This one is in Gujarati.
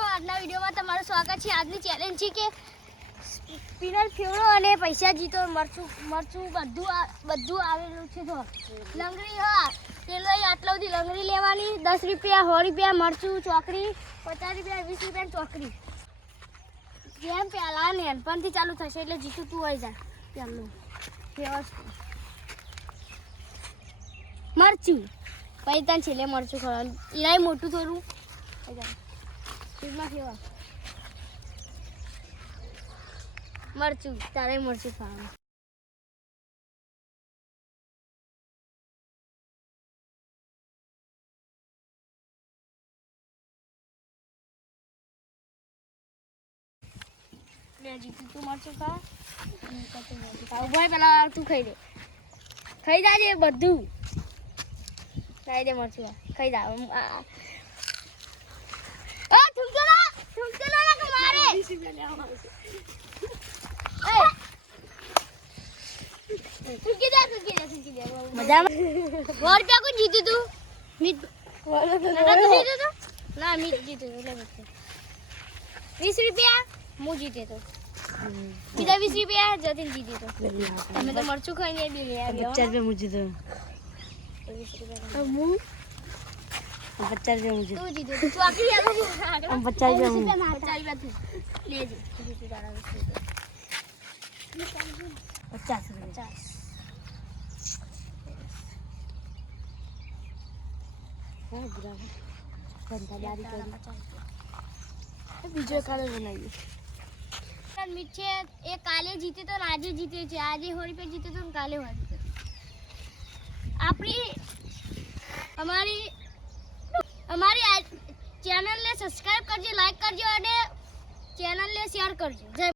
મિત્રો, આજના વિડીયોમાં તમારું સ્વાગત છે। આજની ચેલેન્જ છે કે સ્પિનર ફેરવો અને પૈસા જીતો। મરચું બધું આવેલું છે। જો લંગડી, હા પેલો આટલો બધી લંગડી લેવાની, 10 રૂપિયા, 100 રૂપિયા મરચું, ચોકડી 50 રૂપિયા, 20 રૂપિયા ચોકડી। જેમ પહેલા નેનપણથી ચાલુ થશે એટલે જીતું તું આવી જા। પહેલું વ્યવસ્થિત મરચું, પછી તને છેલ્લે મરચું ખવડાવવાનું। એનાય મોટું થોડું સ્પીડમાં ફેવા મરચું, તારે મરચું ખાવાનું। જીતું તું મરચું ખા, ભાઈ પેલા તું ખાઈ દે, ખાઈ જાજે બધું, ખાઈ દે મરચું, ખાઈ જા। ના મીત જીતું 20 રૂપિયા હું જીતે તો, બીજા 20 રૂપિયા જતીન જીતે તો। તમે તો મરચું ખાઈને બી લે આવ્યા। 50 રૂપિયા હું જીતો, 50 રૂપિયા હું જીતો, તું જીતે તો ચોકડી આલો 50 રૂપિયા હું 50 રૂપિયા તું લેજે, જીતું તારા 20 રૂપિયા 50 રૂપિયા 50। બીજો કાલે બનાવીએ। મીઠ છે એ કાલે જીતે તો ને આજે જીતે છે। આજે 100 રૂપિયા જીતે તો ને કાલે 100 રૂપિયા। અમારી ચેનલને સબસ્ક્રાઇબ કરજો, લાઈક કરજો અને ચેનલને શેર કરજો। જય